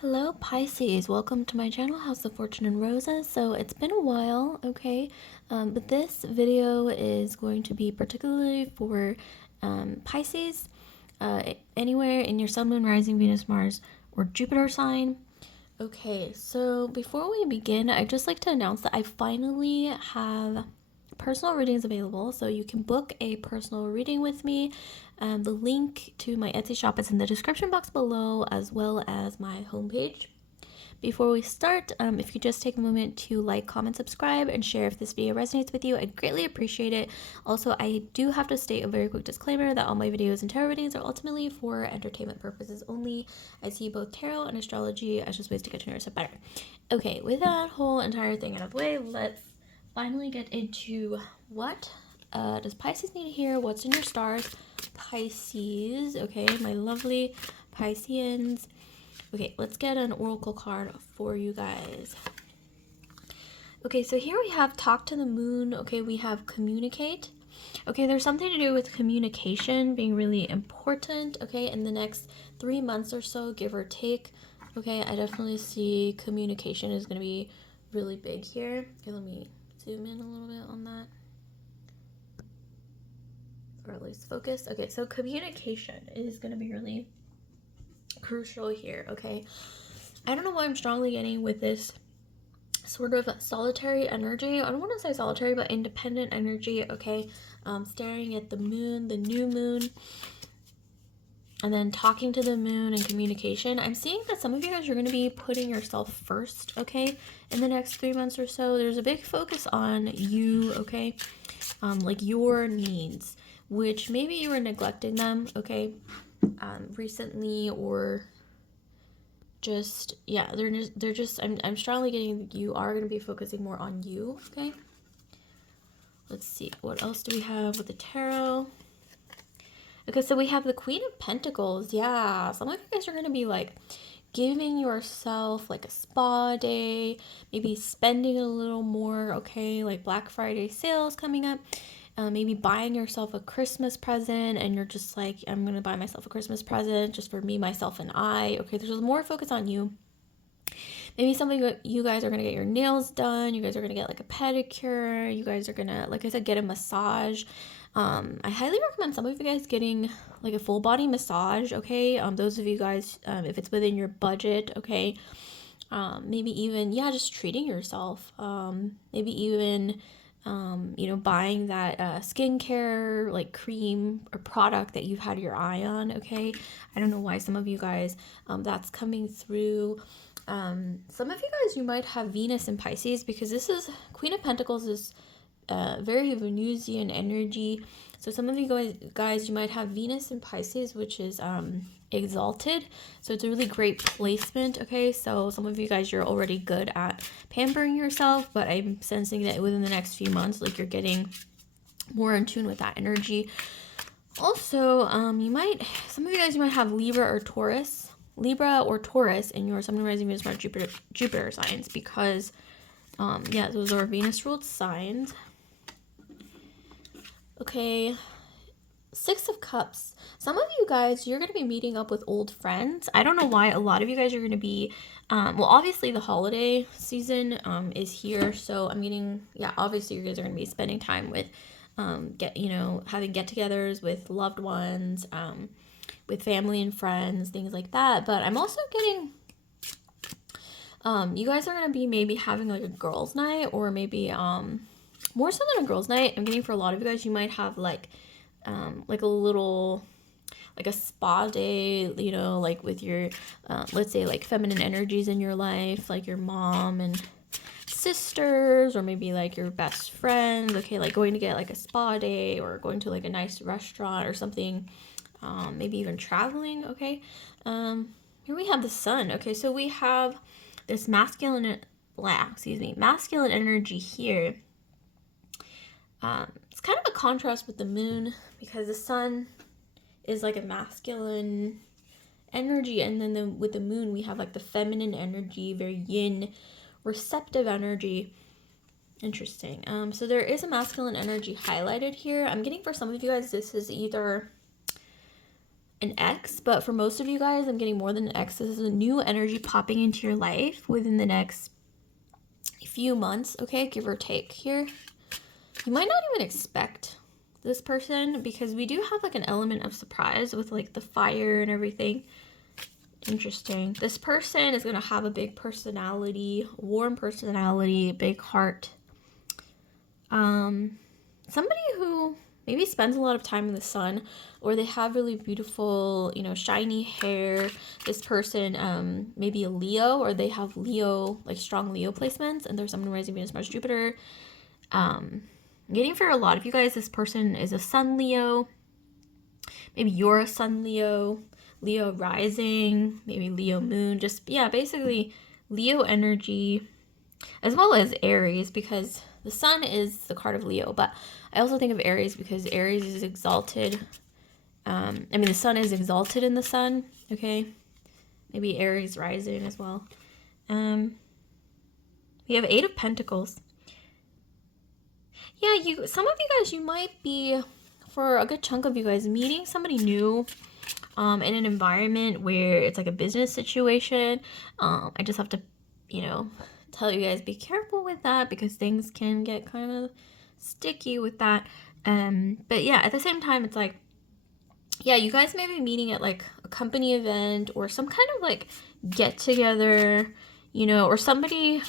Hello Pisces, welcome to my channel House of Fortune and Roses. So it's been a while, okay, but this video is going to be particularly for Pisces, anywhere in your Sun, Moon, Rising, Venus, Mars, or Jupiter sign. Okay, so before we begin, I'd just like to announce that I finally have personal readings available, so you can book a personal reading with me. The link to my Etsy shop is in the description box below, as well as my homepage. Before we start, if you just take a moment to like, comment, subscribe, and share if this video resonates with you, I'd greatly appreciate it. Also, I do have to state a very quick disclaimer that all my videos and tarot readings are ultimately for entertainment purposes only. I see both tarot and astrology as just ways to get to know yourself better. Okay, with that whole entire thing out of the way, let's finally get into what does Pisces need to hear? What's in your stars? Pisces, okay, my lovely Pisceans. Okay, let's get an oracle card for you guys. Okay, so here we have talk to the moon. Okay, we have communicate. Okay, there's something to do with communication being really important, okay, in the next 3 months or so, give or take. Okay, I definitely see communication is going to be really big here. Okay, let me zoom in a little bit on that. Or at least focus. Okay, so communication is going to be really crucial here, okay? I don't know why I'm strongly getting with this sort of solitary energy. I don't want to say solitary, but independent energy, okay? Staring at the moon, the new moon, and then talking to the moon and communication. I'm seeing that some of you guys are going to be putting yourself first, okay? In the next 3 months or so, there's a big focus on you, okay? Like your needs, which maybe you were neglecting them, okay? Recently, or just, yeah, they're just I'm strongly getting you are going to be focusing more on you, okay? Let's see, what else do we have with the tarot? Okay, so we have the Queen of Pentacles. Yeah, some of you guys are going to be like giving yourself like a spa day, maybe spending a little more, okay? Like Black Friday sales coming up. Maybe buying yourself a Christmas present, and you're just like, I'm gonna buy myself a Christmas present just for me, myself, and I. Okay, there's more focus on you. Maybe some of you guys are gonna get your nails done. You guys are gonna get like a pedicure. You guys are gonna, like I said, get a massage. I highly recommend some of you guys getting like a full body massage. Okay, those of you guys, if it's within your budget, okay. Maybe even, yeah, just treating yourself. Maybe even buying that skincare like cream or product that you've had your eye on, okay? I don't know why some of you guys, that's coming through. Some of you guys, you might have Venus in Pisces, because this is Queen of Pentacles is very Venusian energy. So some of you guys, you might have Venus in Pisces, which is exalted. So it's a really great placement, okay? So some of you guys, you're already good at pampering yourself, but I'm sensing that within the next few months, like you're getting more in tune with that energy. Also, some of you guys, you might have Libra or Taurus in your Sun, Moon, Rising, Venus, Mars, Jupiter signs, because yeah, those are Venus ruled signs. Okay, Six of Cups. Some of you guys, you're going to be meeting up with old friends. I don't know why a lot of you guys are going to be, well, obviously the holiday season is here. So I'm getting, yeah, obviously you guys are going to be spending time with, having get-togethers with loved ones, with family and friends, things like that. But I'm also getting, you guys are going to be maybe having like a girls' night, or maybe, more so than a girls' night. I'm getting for a lot of you guys, you might have like a little, like a spa day, like with your, let's say like feminine energies in your life, like your mom and sisters, or maybe like your best friends, okay, like going to get like a spa day, or going to like a nice restaurant or something, maybe even traveling, okay. Here we have the Sun, okay, so we have this masculine energy here. It's kind of a contrast with the moon, because the Sun is like a masculine energy, and then with the moon we have like the feminine energy, very yin, receptive energy. Interesting. So there is a masculine energy highlighted here. I'm getting for some of you guys, this is either an ex, but for most of you guys, I'm getting more than an ex. This is a new energy popping into your life within the next few months, okay, give or take here. You might not even expect this person, because we do have like an element of surprise with like the fire and everything. Interesting. This person is going to have a big personality, warm personality, big heart. Somebody who maybe spends a lot of time in the sun, or they have really beautiful, you know, shiny hair. This person, maybe a Leo, or they have Leo, like strong Leo placements, and there's someone rising Venus, Mars, Jupiter. I'm getting for a lot of you guys, this person is a Sun Leo. Maybe you're a Sun Leo, Leo rising, maybe Leo moon. Just, yeah, basically Leo energy, as well as Aries, because the sun is the card of Leo, but I also think of Aries because Aries is exalted. I mean, the sun is exalted in the sun, okay? Maybe Aries rising as well. We have 8 of Pentacles. Yeah, some of you guys, you might be, for a good chunk of you guys, meeting somebody new in an environment where it's like a business situation. I just have to, you know, tell you guys, be careful with that, because things can get kind of sticky with that. But yeah, at the same time, it's like, yeah, you guys may be meeting at like a company event or some kind of like get together, you know, or somebody,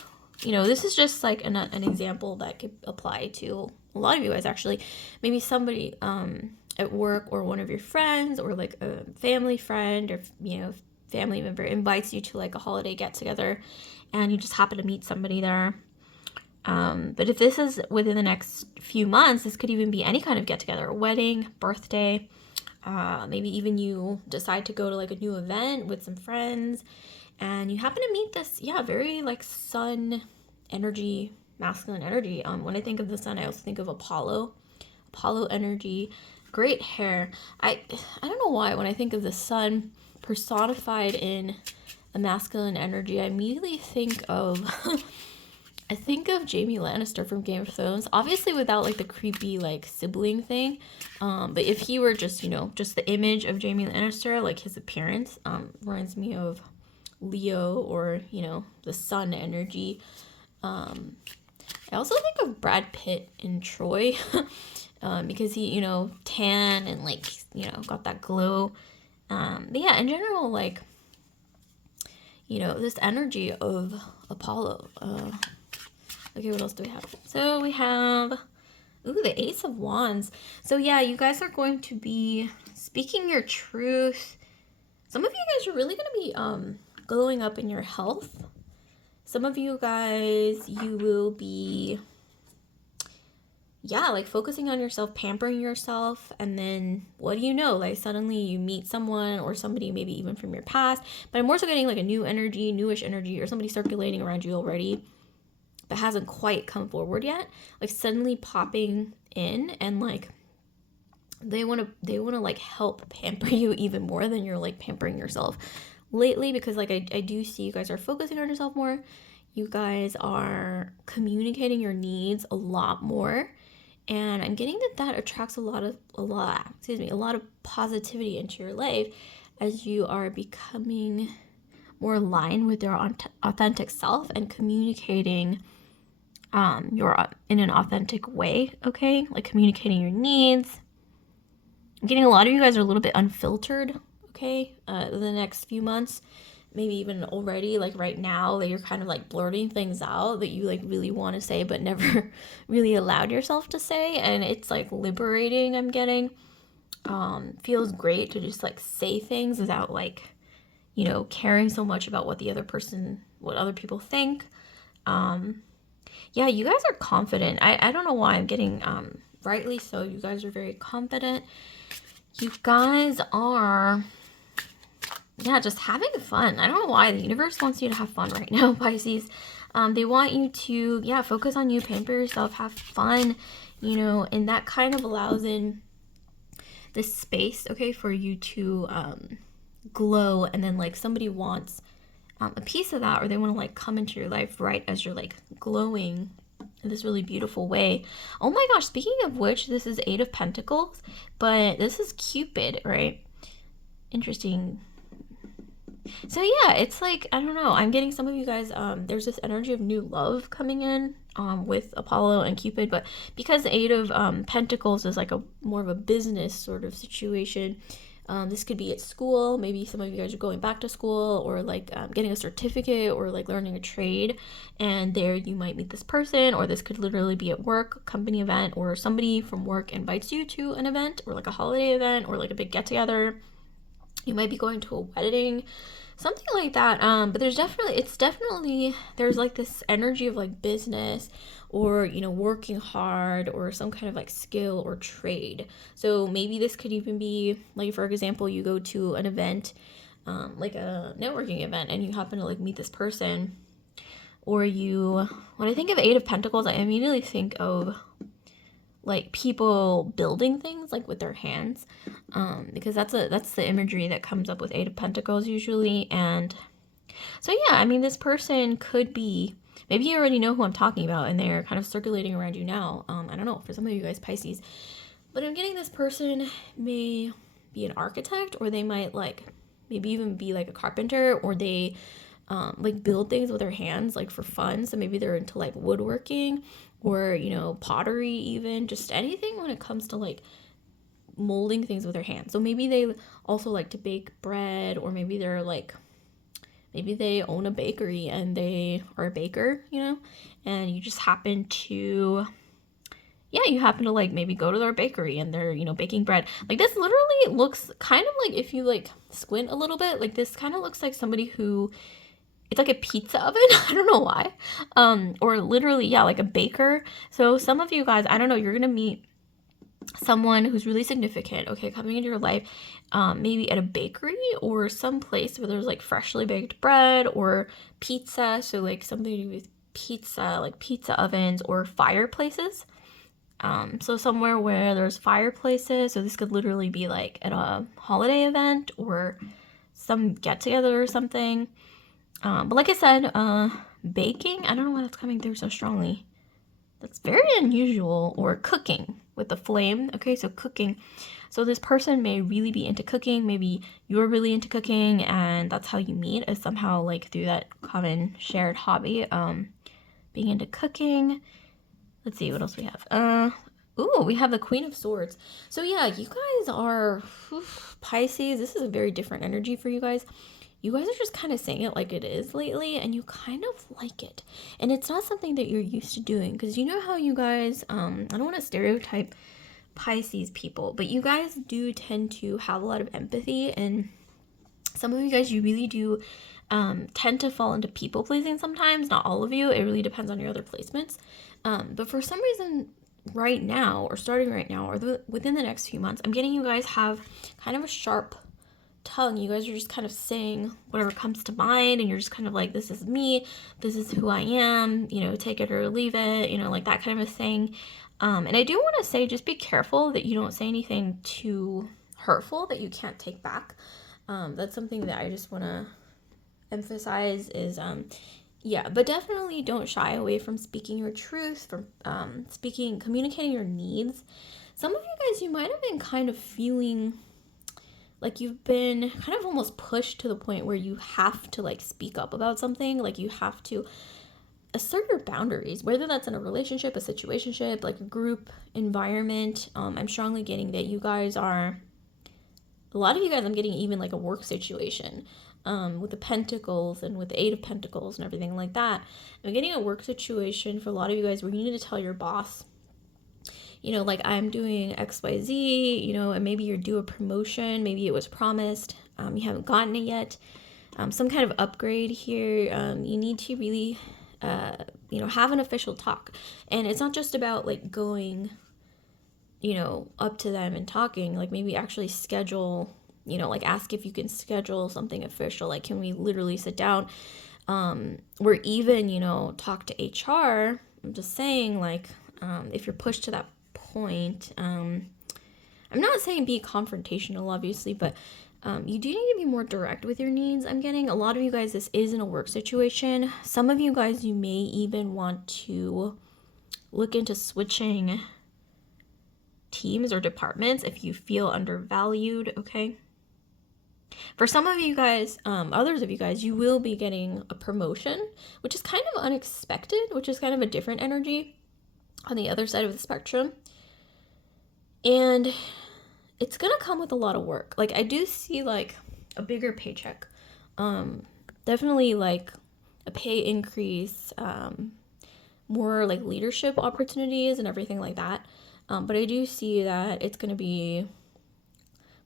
you know, this is just like an example that could apply to a lot of you guys actually. Maybe somebody at work, or one of your friends, or like a family friend, or, you know, family member invites you to like a holiday get together, and you just happen to meet somebody there. But if this is within the next few months, this could even be any kind of get together, a wedding, birthday, maybe even you decide to go to like a new event with some friends, and you happen to meet this, yeah, very like sun energy, masculine energy. When I think of the sun, I also think of Apollo energy, great hair. I don't know why, when I think of the sun personified in a masculine energy, I immediately think of I think of Jaime Lannister from Game of Thrones, obviously without like the creepy like sibling thing, but if he were just, you know, just the image of Jaime Lannister, like his appearance reminds me of Leo, or, you know, the sun energy. I also think of Brad Pitt in Troy because he, you know, tan and like, you know, got that glow. But yeah, in general, like, you know, this energy of Apollo. Okay, what else do we have? So we have, ooh, the Ace of Wands. So yeah, you guys are going to be speaking your truth. Some of you guys are really going to be glowing up in your health. Some of you guys, you will be, yeah, like focusing on yourself, pampering yourself, and then what do you know? Like suddenly you meet someone, or somebody maybe even from your past, but I'm more so getting like a new energy, newish energy, or somebody circulating around you already, but hasn't quite come forward yet, like suddenly popping in, and like they want to like help pamper you even more than you're like pampering yourself lately, because like I do see you guys are focusing on yourself more. You guys are communicating your needs a lot more, and I'm getting that attracts a lot of positivity into your life, as you are becoming more aligned with your authentic self and communicating in an authentic way, okay? Like communicating your needs. I'm getting a lot of you guys are a little bit unfiltered, okay? The next few months, maybe even already, like right now, that you're kind of like blurting things out that you like really want to say but never really allowed yourself to say, and it's like liberating. I'm getting feels great to just like say things without like, you know, caring so much about what other people think. Yeah, you guys are confident. I don't know why I'm getting rightly so. You guys are very confident. You guys are, yeah, just having fun. I don't know why. The universe wants you to have fun right now, Pisces. They want you to, yeah, focus on you, pamper yourself, have fun, you know, and that kind of allows in this space, okay, for you to glow, and then like somebody wants a piece of that, or they want to like come into your life right as you're like glowing in this really beautiful way. Oh my gosh, speaking of which, this is 8 of Pentacles, but this is Cupid, right? interesting. So yeah, it's like, I don't know, I'm getting some of you guys, there's this energy of new love coming in with Apollo and Cupid, but because the Eight of Pentacles is like a more of a business sort of situation, this could be at school. Maybe some of you guys are going back to school, or like getting a certificate, or like learning a trade, and there you might meet this person, or this could literally be at work, company event, or somebody from work invites you to an event, or like a holiday event, or like a big get together. You might be going to a wedding, something like that. But there's like this energy of like business, or working hard, or some kind of like skill or trade. So maybe this could even be like, for example, you go to an event, like a networking event, and you happen to like meet this person, or when I think of Eight of Pentacles, I immediately think of like people building things like with their hands, because that's the imagery that comes up with Eight of Pentacles usually. And so yeah, I mean, this person could be, maybe you already know who I'm talking about, and they're kind of circulating around you now. I don't know, for some of you guys Pisces, but I'm getting this person may be an architect, or they might like maybe even be like a carpenter, or they like build things with their hands like for fun. So maybe they're into like woodworking, or pottery, even just anything when it comes to like molding things with their hands. So maybe they also like to bake bread, or maybe they own a bakery and they are a baker, and you just happen to like maybe go to their bakery and they're baking bread. Like, this literally looks kind of like, if you like squint a little bit, like this kind of looks like somebody who, it's like a pizza oven. I don't know why. Or literally, yeah, like a baker. So some of you guys, I don't know, you're gonna meet someone who's really significant, okay, coming into your life, maybe at a bakery, or some place where there's like freshly baked bread or pizza. So like something to do with pizza, like pizza ovens or fireplaces. So somewhere where there's fireplaces. So this could literally be like at a holiday event, or some get together or something. But like I said, baking, I don't know why that's coming through so strongly. That's very unusual. Or cooking with the flame. Okay, so cooking. So this person may really be into cooking. Maybe you're really into cooking, and that's how you meet, is somehow like through that common shared hobby. Being into cooking. Let's see what else we have. We have the Queen of Swords. So yeah, you guys are Pisces. This is a very different energy for you guys. You guys are just kind of saying it like it is lately, and you kind of like it. And it's not something that you're used to doing, because you know how you guys, I don't want to stereotype Pisces people, but you guys do tend to have a lot of empathy, and some of you guys, you really do tend to fall into people pleasing sometimes. Not all of you. It really depends on your other placements. But for some reason, right now, or starting right now, or within the next few months, I'm getting you guys have kind of a sharp tongue. You guys are just kind of saying whatever comes to mind, and you're just kind of like, this is me, this is who I am, take it or leave it, like that kind of a thing. And I do want to say, just be careful that you don't say anything too hurtful that you can't take back. That's something that I just want to emphasize is, but definitely don't shy away from speaking your truth, from communicating your needs. Some of you guys, you might have been kind of feeling like you've been kind of almost pushed to the point where you have to like speak up about something. Like, you have to assert your boundaries, whether that's in a relationship, a situationship, like a group environment. I'm strongly getting that you guys are, a lot of you guys, I'm getting even like a work situation, with the Pentacles and with the Eight of Pentacles and everything like that. I'm getting a work situation for a lot of you guys where you need to tell your boss, like, I'm doing XYZ, and maybe you're due a promotion, maybe it was promised, you haven't gotten it yet, some kind of upgrade here. You need to really, have an official talk. And it's not just about like going, up to them and talking, like maybe actually schedule, like ask if you can schedule something official, like can we literally sit down, or even, talk to HR. I'm just saying, like, if you're pushed to that point, I'm not saying be confrontational, obviously, but you do need to be more direct with your needs. I'm getting a lot of you guys, this is in a work situation. Some of you guys, you may even want to look into switching teams or departments if you feel undervalued, okay? For some of you guys, others of you guys, you will be getting a promotion, which is kind of unexpected, which is kind of a different energy on the other side of the spectrum. And it's gonna come with a lot of work. Like, I do see like a bigger paycheck, definitely like a pay increase, more like leadership opportunities and everything like that. But I do see that it's gonna be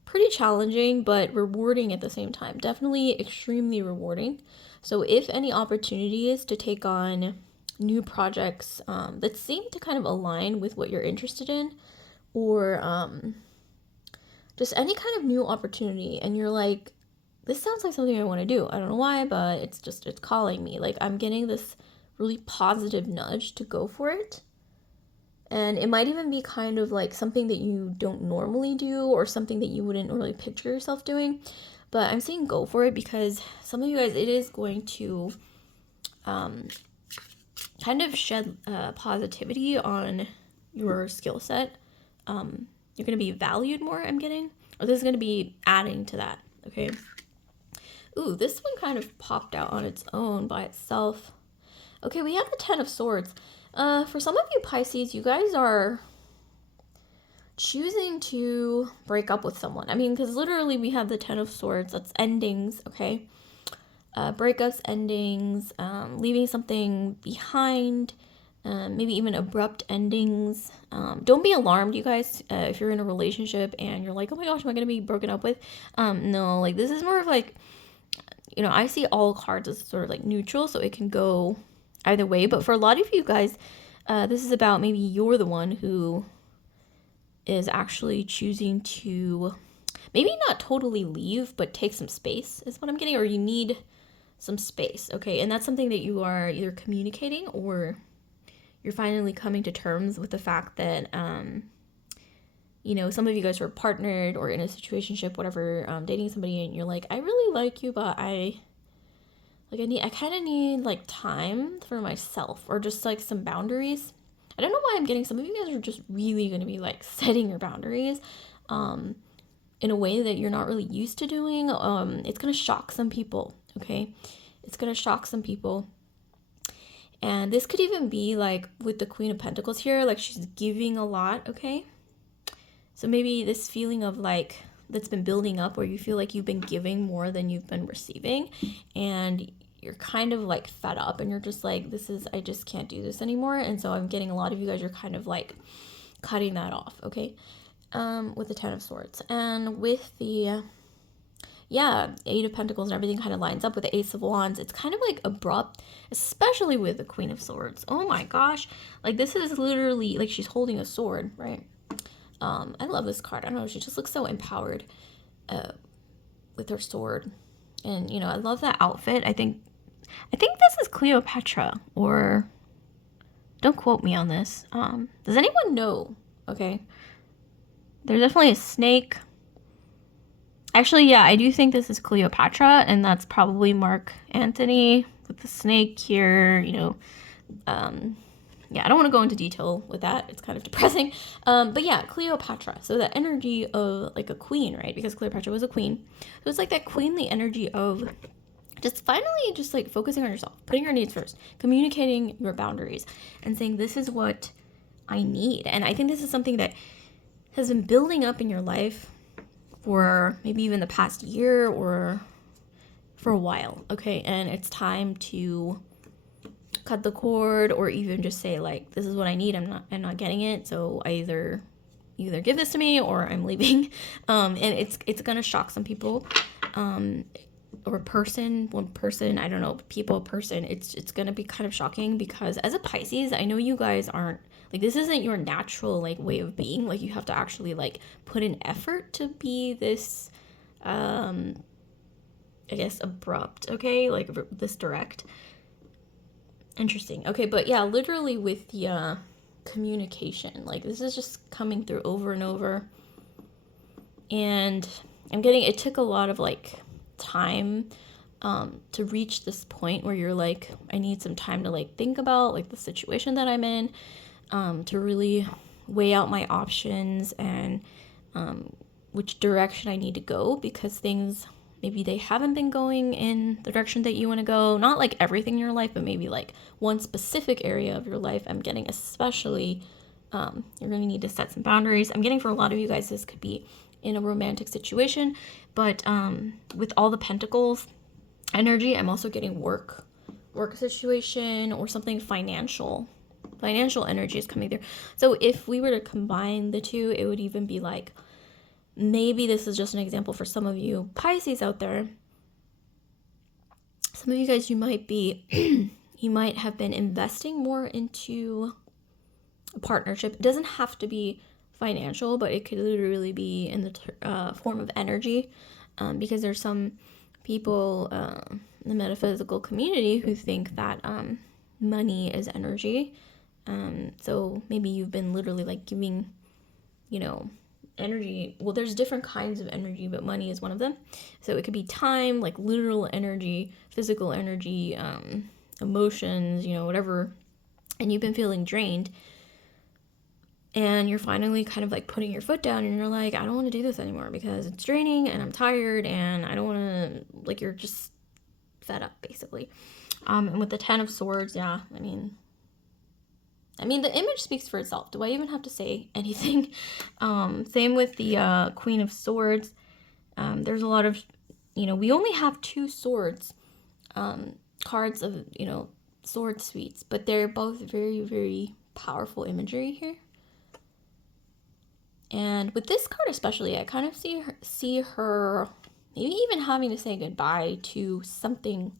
pretty challenging but rewarding at the same time. Definitely extremely rewarding. So if any opportunities to take on new projects that seem to kind of align with what you're interested in, or just any kind of new opportunity, and you're like, this sounds like something I want to do. I don't know why, but it's calling me. Like, I'm getting this really positive nudge to go for it. And it might even be kind of like something that you don't normally do, or something that you wouldn't really picture yourself doing. But I'm saying go for it because some of you guys, it is going to kind of shed positivity on your skill set. You're going to be valued more, I'm getting. Or this is going to be adding to that, okay? Ooh, this one kind of popped out on its own by itself. Okay, we have the Ten of Swords. For some of you Pisces, you guys are choosing to break up with someone. I mean, because literally we have the Ten of Swords. That's endings, okay? Breakups, endings, leaving something behind, maybe even abrupt endings. Don't be alarmed, you guys, if you're in a relationship and you're like, oh my gosh, am I going to be broken up with? No, like, this is more of like, you know, I see all cards as sort of like neutral, so it can go either way. But for a lot of you guys, this is about maybe you're the one who is actually choosing to maybe not totally leave, but take some space is what I'm getting, or you need some space, okay? And that's something that you are either communicating, or you're finally coming to terms with the fact that, you know, some of you guys are partnered or in a situationship, whatever, dating somebody, and you're like, I really like you, but I kind of need like time for myself, or just like some boundaries. I don't know why I'm getting some of you guys are just really going to be like setting your boundaries in a way that you're not really used to doing. It's going to shock some people, okay? It's going to shock some people. And this could even be like with the Queen of Pentacles here, like she's giving a lot, okay? So maybe this feeling of like that's been building up, where you feel like you've been giving more than you've been receiving, and you're kind of like fed up, and you're just like, I just can't do this anymore. And so I'm getting a lot of you guys are kind of like cutting that off, okay? With the Ten of Swords. And with the Eight of Pentacles and everything kind of lines up with the Ace of Wands. It's kind of like abrupt, especially with the Queen of Swords. Oh my gosh. Like, this is literally like she's holding a sword, right? I love this card. I don't know, she just looks so empowered with her sword. And, you know, I love that outfit. I think this is Cleopatra, or don't quote me on this. Does anyone know? Okay. There's definitely a snake. Actually, yeah, I do think this is Cleopatra, and that's probably Mark Antony with the snake here, you know. Yeah, I don't want to go into detail with that. It's kind of depressing. But yeah, Cleopatra. So that energy of like a queen, right? Because Cleopatra was a queen. So it's like that queenly energy of just finally just like focusing on yourself, putting your needs first, communicating your boundaries, and saying, this is what I need. And I think this is something that has been building up in your life for maybe even the past year or for a while, okay? And it's time to cut the cord, or even just say like, this is what I need. I'm not getting it. So I either give this to me or I'm leaving. And it's gonna shock some people, or one person, I don't know, people, person. It's gonna be kind of shocking, because as a Pisces, I know you guys aren't like, this isn't your natural like way of being. Like, you have to actually like put an effort to be this, I guess, abrupt, okay? Like this direct. Interesting. Okay, but yeah, literally with the communication, like this is just coming through over and over. And I'm getting, it took a lot of like time to reach this point where you're like, I need some time to like think about like the situation that I'm in, to really weigh out my options and which direction I need to go, because things maybe they haven't been going in the direction that you want to go. Not like everything in your life, but maybe like one specific area of your life. I'm getting especially, you're going to need to set some boundaries. I'm getting for a lot of you guys, this could be in a romantic situation, but with all the pentacles energy, I'm also getting work situation or something financial energy is coming through. So if we were to combine the two, it would even be like, maybe this is just an example for some of you Pisces out there. Some of you guys, you might be you might have been investing more into a partnership. It doesn't have to be financial, but it could literally be in the form of energy, because there's some people in the metaphysical community who think that money is energy. So maybe you've been literally like giving, energy. Well, there's different kinds of energy, but money is one of them. So it could be time, like literal energy, physical energy, emotions, whatever. And you've been feeling drained. And you're finally kind of like putting your foot down and you're like, I don't want to do this anymore because it's draining and I'm tired and I don't want to, like, you're just fed up basically. And with the 10 of Swords, yeah, I mean, the image speaks for itself. Do I even have to say anything? Same with the Queen of Swords. There's a lot of, we only have 2 swords, cards of, sword suites, but they're both very, very powerful imagery here. And with this card especially, I kind of see her maybe even having to say goodbye to something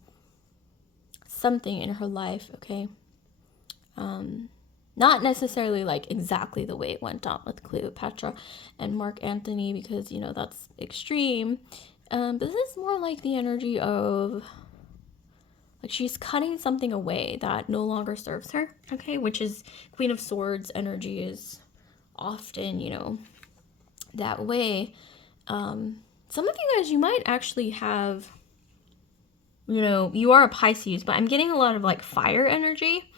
in her life, okay? Not necessarily like exactly the way it went down with Cleopatra and Mark Antony, because, that's extreme. But this is more like the energy of, like, she's cutting something away that no longer serves her, okay? Which is Queen of Swords energy is often, that way. Some of you guys, you might actually have, you are a Pisces, but I'm getting a lot of like fire energy.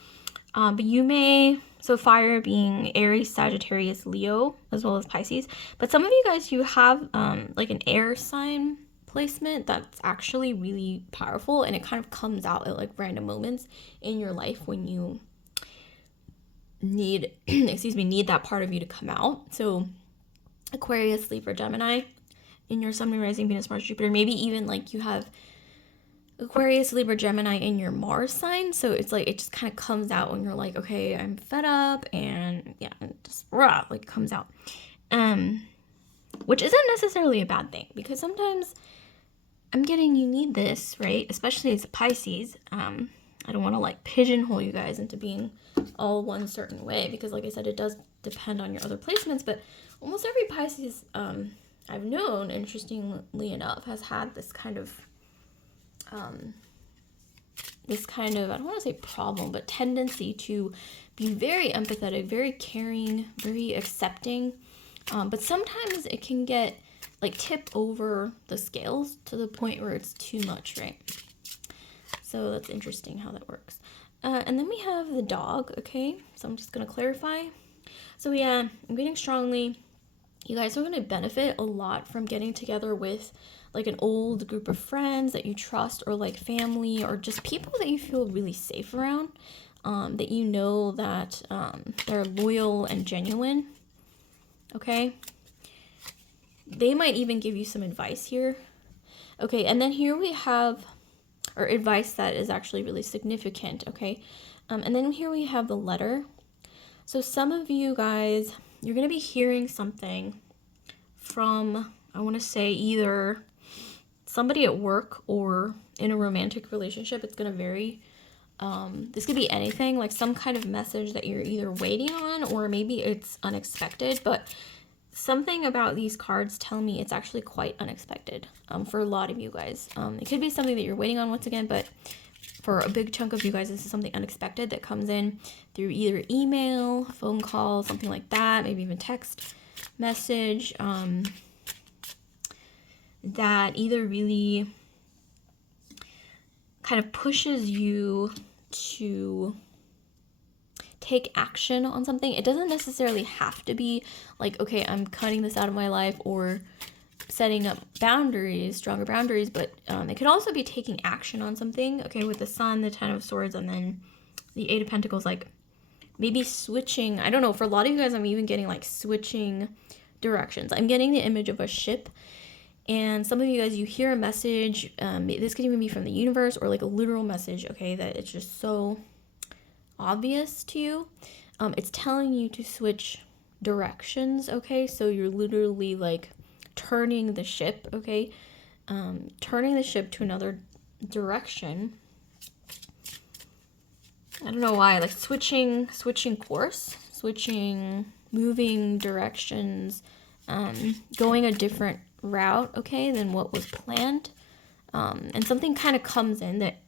But you may, so fire being Aries, Sagittarius, Leo, as well as Pisces. But some of you guys, you have like an air sign placement that's actually really powerful, and it kind of comes out at like random moments in your life when you need, need that part of you to come out. So Aquarius, Libra, Gemini in your Sun, Moon, Rising, Venus, Mars, Jupiter. Maybe even like you have Aquarius, Libra, Gemini in your Mars sign. So it's like, it just kind of comes out when you're like, okay, I'm fed up, and yeah, just like comes out. Which isn't necessarily a bad thing, because sometimes I'm getting, you need this, right? Especially as a Pisces. I don't want to like pigeonhole you guys into being all one certain way, because like I said, it does depend on your other placements, but almost every Pisces I've known, interestingly enough, has had this kind of, I don't want to say problem, but tendency to be very empathetic, very caring, very accepting. But sometimes it can get like tip over the scales to the point where it's too much, right? So that's interesting how that works. And then we have the dog, okay? So I'm just going to clarify. So yeah, I'm getting strongly, you guys are going to benefit a lot from getting together with like an old group of friends that you trust, or like family, or just people that you feel really safe around, that you know that they're loyal and genuine, okay? They might even give you some advice here. Okay, and then here we have, or advice that is actually really significant, okay? And then here we have the letter. So some of you guys, you're going to be hearing something from, I want to say, either somebody at work or in a romantic relationship. It's going to vary. This could be anything, like some kind of message that you're either waiting on, or maybe it's unexpected, but something about these cards tell me it's actually quite unexpected for a lot of you guys. It could be something that you're waiting on once again, but for a big chunk of you guys, this is something unexpected that comes in through either email, phone call, something like that, maybe even text message, that either really kind of pushes you to take action on something. It doesn't necessarily have to be like, okay, I'm cutting this out of my life, or setting up boundaries, stronger boundaries, but it could also be taking action on something, okay, with the Sun, the Ten of Swords, and then the Eight of Pentacles, like maybe switching. I don't know, for a lot of you guys, I'm even getting like switching directions. I'm getting the image of a ship, and some of you guys, you hear a message, this could even be from the universe or like a literal message, okay, that it's just so obvious to you. It's telling you to switch directions, okay, so you're literally like turning the ship, okay, turning the ship to another direction. I don't know why, like switching course, moving directions, going a different route, okay, than what was planned. And something kind of comes in that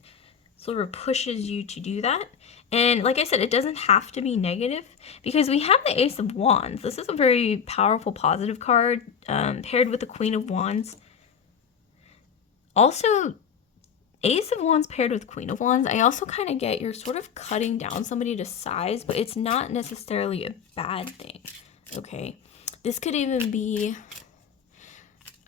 sort of pushes you to do that. And like I said, it doesn't have to be negative, because we have the Ace of Wands. This is a very powerful positive card, paired with the Queen of Wands. Also, Ace of Wands paired with Queen of Wands, I also kind of get you're sort of cutting down somebody to size, but it's not necessarily a bad thing, okay? This could even be,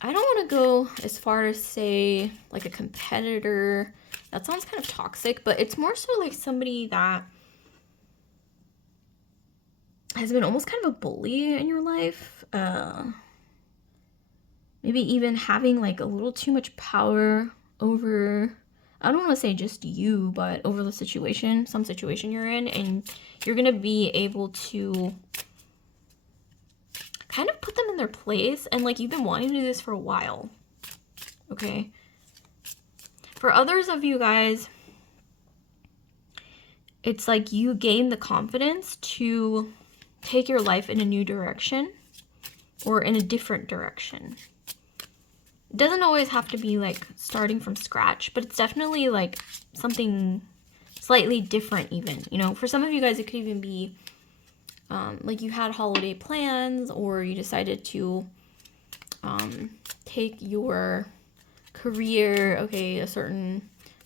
I don't want to go as far as say like a competitor. That sounds kind of toxic, but it's more so like somebody that has been almost kind of a bully in your life. Maybe even having like a little too much power over, I don't want to say just you, but over the situation, some situation you're in, and you're going to be able to kind of put them in their place, and like you've been wanting to do this for a while, okay? For others of you guys, it's like you gain the confidence to take your life in a new direction or in a different direction. It doesn't always have to be like starting from scratch, but it's definitely like something slightly different even, you know? For some of you guys, it could even be like you had holiday plans, or you decided to take your career, okay, a certain,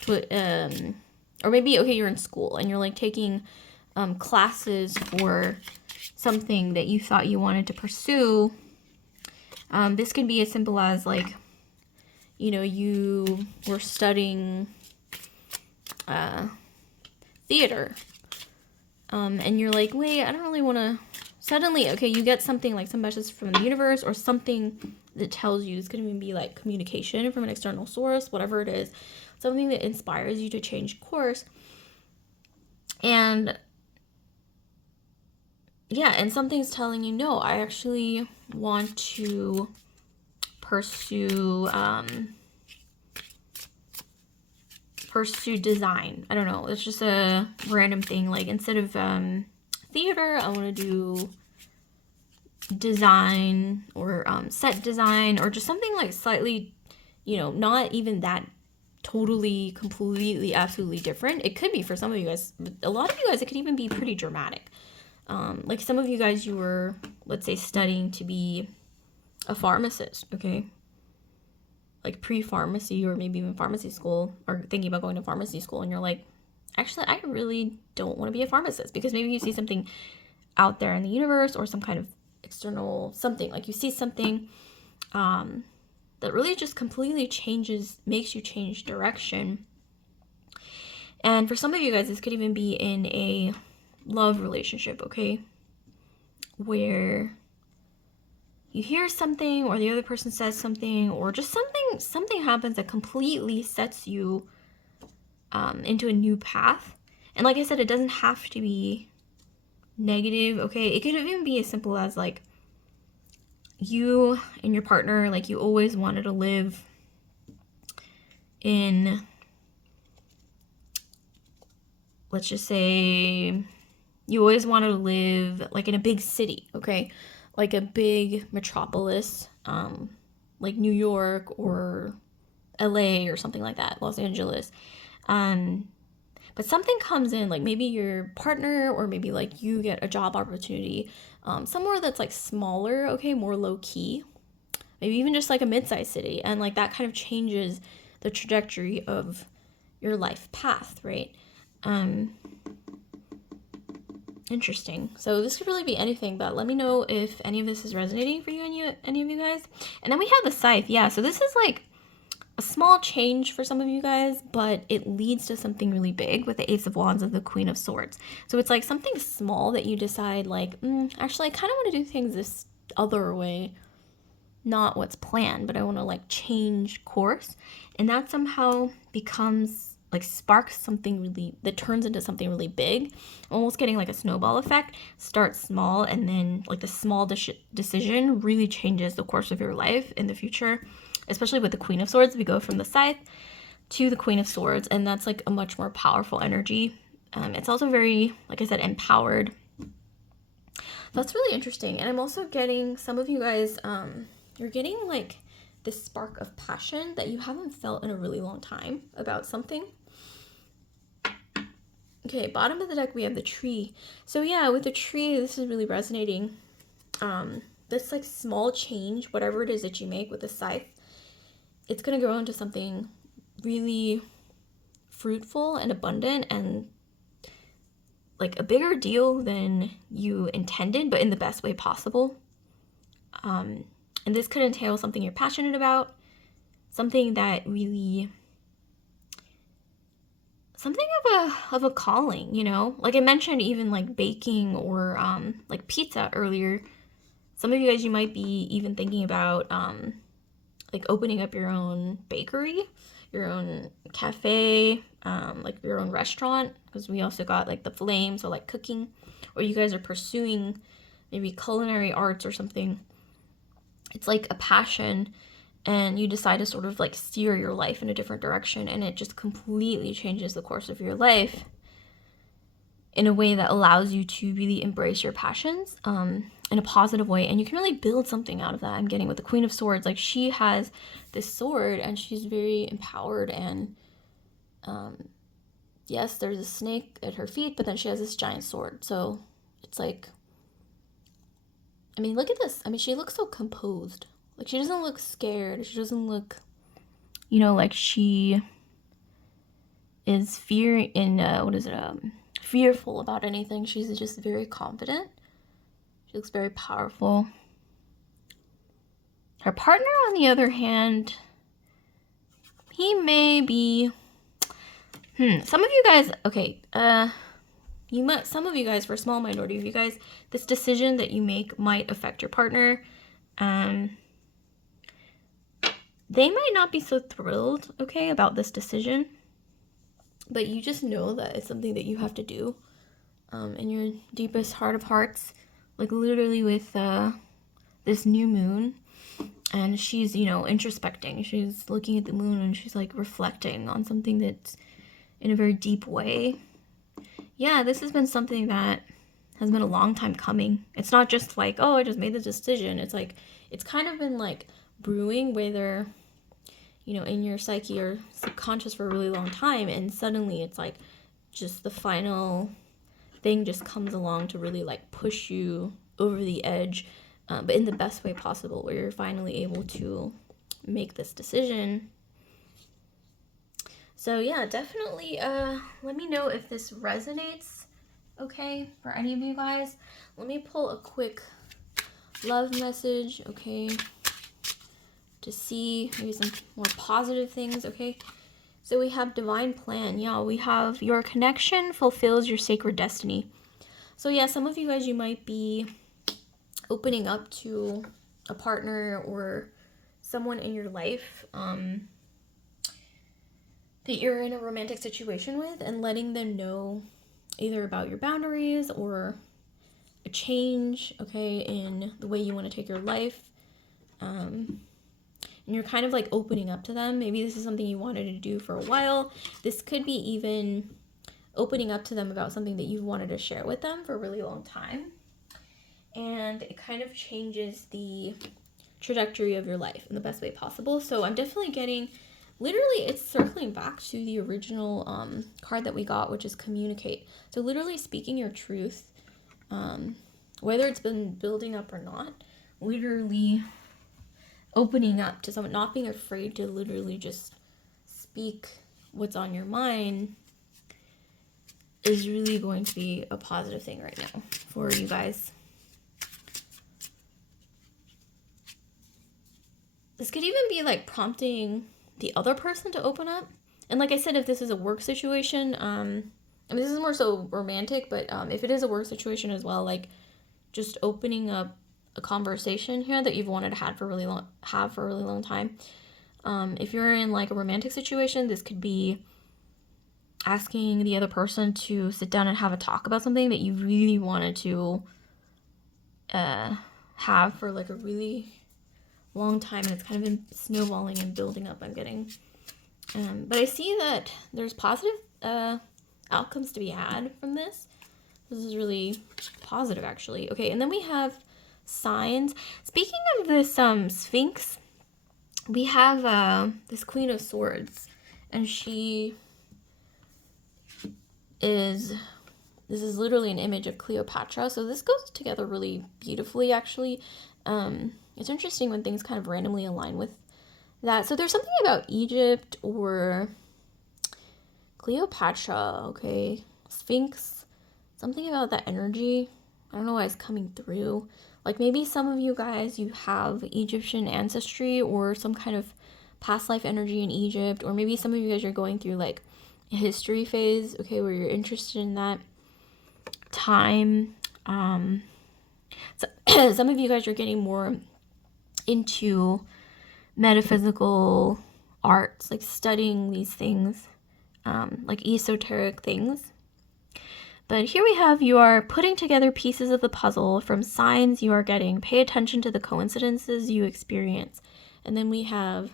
or maybe, okay, you're in school and you're like taking classes for something that you thought you wanted to pursue. This could be as simple as like, you know, you were studying theater, and you're like, wait, I don't really want to, suddenly, okay, you get something like some message from the universe or something that tells you, it's going to even be like communication from an external source, whatever it is, something that inspires you to change course. And yeah, and something's telling you, no, I actually want to pursue design. I don't know, it's just a random thing, like instead of theater, I want to do design, or set design, or just something like slightly, you know, not even that totally, completely, absolutely different. It could be for some of you guys, but a lot of you guys, it could even be pretty dramatic. Like some of you guys, you were, let's say, studying to be a pharmacist, okay? Like pre-pharmacy, or maybe even pharmacy school, or thinking about going to pharmacy school, and you're like, actually, I really don't want to be a pharmacist, because maybe you see something out there in the universe, or some kind of external something, like you see something that really just completely makes you change direction. And for some of you guys, this could even be in a love relationship, okay, where you hear something, or the other person says something, or just something happens that completely sets you into a new path. And like I said, it doesn't have to be negative, okay? It could even be as simple as like you and your partner, like you always wanted to live in, let's just say, you always wanted to live like in a big city, okay? Like a big metropolis, like New York or LA or something like that, Los Angeles. But something comes in, like maybe your partner, or maybe like you get a job opportunity somewhere that's like smaller, okay, more low key, maybe even just like a mid-sized city, and like that kind of changes the trajectory of your life path, right? Interesting. So this could really be anything, but let me know if any of this is resonating for you and any of you guys. And then we have the scythe. Yeah, so this is like a small change for some of you guys, but it leads to something really big with the Ace of Wands and the Queen of Swords. So it's like something small that you decide like, actually, I kind of want to do things this other way, not what's planned, but I want to like change course. And that somehow becomes like sparks something really, that turns into something really big, almost getting like a snowball effect. Start small, and then like the small decision really changes the course of your life in the future. Especially with the Queen of Swords, we go from the scythe to the Queen of Swords, and that's like a much more powerful energy. It's also very, like I said, empowered. That's really interesting. And I'm also getting some of you guys, you're getting like this spark of passion that you haven't felt in a really long time about something. Okay, bottom of the deck, we have the tree. So yeah, with the tree, this is really resonating. This like small change, whatever it is that you make with the scythe, it's going to grow into something really fruitful and abundant and like a bigger deal than you intended, but in the best way possible. And this could entail something you're passionate about, something that really, something of a calling, you know? Like I mentioned, even like baking or like pizza earlier. Some of you guys, you might be even thinking about like opening up your own bakery, your own cafe, like your own restaurant, because we also got like the flame, so like cooking, or you guys are pursuing maybe culinary arts or something. It's like a passion, and you decide to sort of like steer your life in a different direction, and it just completely changes the course of your life in a way that allows you to really embrace your passions in a positive way, and you can really build something out of that. I'm getting with the Queen of Swords, like she has this sword and she's very empowered, and yes, there's a snake at her feet, but then she has this giant sword. So it's like, I mean, look at this. I mean, she looks so composed. Like she doesn't look scared. She doesn't look, you know, like she is fearful about anything. She's just very confident. She looks very powerful. Her partner, on the other hand, he may be, some of you guys, okay, some of you guys, for a small minority of you guys, this decision that you make might affect your partner. They might not be so thrilled, okay, about this decision, but you just know that it's something that you have to do in your deepest heart of hearts, like literally with this new moon. And she's, you know, introspecting. She's looking at the moon and she's like reflecting on something that's in a very deep way. Yeah, this has been something that has been a long time coming. It's not just like, oh, I just made this decision. It's like, it's kind of been like brewing, whether, you know, in your psyche or subconscious for a really long time. And suddenly it's like just the final thing just comes along to really like push you over the edge, but in the best way possible, where you're finally able to make this decision. So yeah, definitely let me know if this resonates, okay, for any of you guys. Let me pull a quick love message, okay, to see maybe some more positive things, okay. So we have divine plan. Yeah, we have your connection fulfills your sacred destiny. So yeah, some of you guys, you might be opening up to a partner or someone in your life that you're in a romantic situation with, and letting them know either about your boundaries or a change, okay, in the way you want to take your life. And you're kind of like opening up to them. Maybe this is something you wanted to do for a while. This could be even opening up to them about something that you've wanted to share with them for a really long time. And it kind of changes the trajectory of your life in the best way possible. So I'm definitely getting, literally it's circling back to the original card that we got, which is communicate. So literally speaking your truth, whether it's been building up or not, literally opening up to someone, not being afraid to literally just speak what's on your mind. is really going to be a positive thing right now for you guys. This could even be like prompting the other person to open up. And like I said, if this is a work situation, I mean, this is more so romantic, but if it is a work situation as well, like just opening up a conversation here that you've wanted to have for a really long time. If you're in like a romantic situation, this could be asking the other person to sit down and have a talk about something that you really wanted to have for like a really long time, and it's kind of been snowballing and building up, I'm getting. But I see that there's positive outcomes to be had from this. This is really positive, actually. Okay, and then we have signs. Speaking of this Sphinx, we have this Queen of Swords, and this is literally an image of Cleopatra, so this goes together really beautifully, actually. It's interesting when things kind of randomly align with that. So there's something about Egypt or Cleopatra, okay? Sphinx, something about that energy. I don't know why it's coming through. Like maybe some of you guys, you have Egyptian ancestry or some kind of past life energy in Egypt, or maybe some of you guys are going through like a history phase, okay, where you're interested in that time. So some of you guys are getting more into metaphysical arts, like studying these things, like esoteric things. But here we have, you are putting together pieces of the puzzle from signs you are getting. Pay attention to the coincidences you experience. And then we have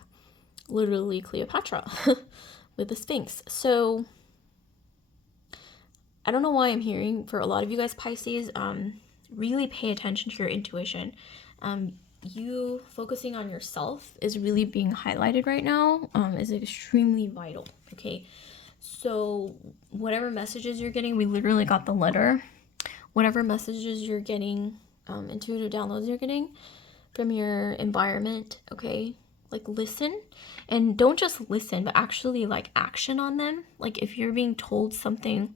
literally Cleopatra with the Sphinx. So I don't know why I'm hearing, for a lot of you guys, Pisces, really pay attention to your intuition. You focusing on yourself is really being highlighted right now, is extremely vital, okay? So whatever messages you're getting, we literally got the letter. Whatever messages you're getting, intuitive downloads you're getting from your environment, okay? Like listen, and don't just listen, but actually like action on them. Like if you're being told something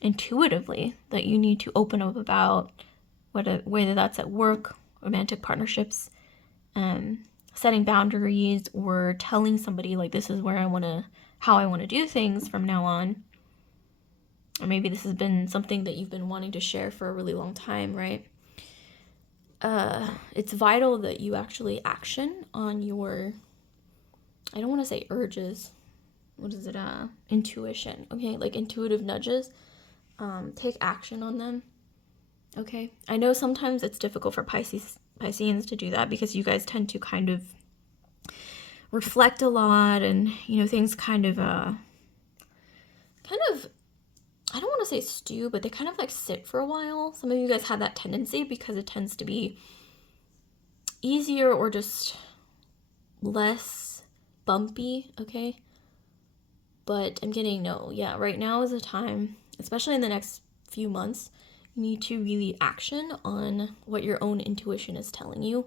intuitively that you need to open up about, whether that's at work, romantic partnerships, setting boundaries, or telling somebody like this is where how I want to do things from now on. Or maybe this has been something that you've been wanting to share for a really long time, right? It's vital that you actually action on your, I don't want to say urges, what is it, intuition, okay? Like intuitive nudges. Take action on them, okay? I know sometimes it's difficult for Pisceans to do that because you guys tend to kind of reflect a lot, and things kind of I don't want to say stew, but they kind of like sit for a while. Some of you guys have that tendency because it tends to be easier or just less bumpy, okay? But I'm getting right now is the time, especially in the next few months, you need to really action on what your own intuition is telling you.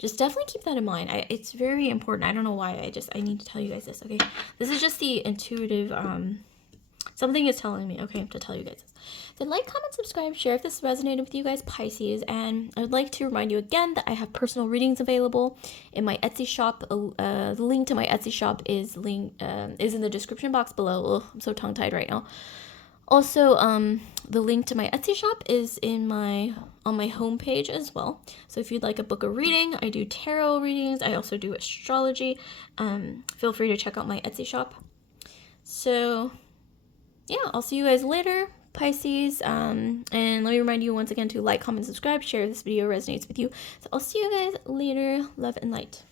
Just definitely keep that in mind. It's very important. I don't know why, I need to tell you guys this, okay? This is just the intuitive, something is telling me, okay, to tell you guys this. Then like, comment, subscribe, share if this resonated with you guys, Pisces. And I would like to remind you again that I have personal readings available in my Etsy shop. The link to my Etsy shop is in the description box below. Ugh, I'm so tongue-tied right now. Also, the link to my Etsy shop is on my homepage as well. So if you'd like a book of reading, I do tarot readings. I also do astrology. Feel free to check out my Etsy shop. So yeah, I'll see you guys later, Pisces. And let me remind you once again to like, comment, subscribe, share if this video resonates with you. So I'll see you guys later. Love and light.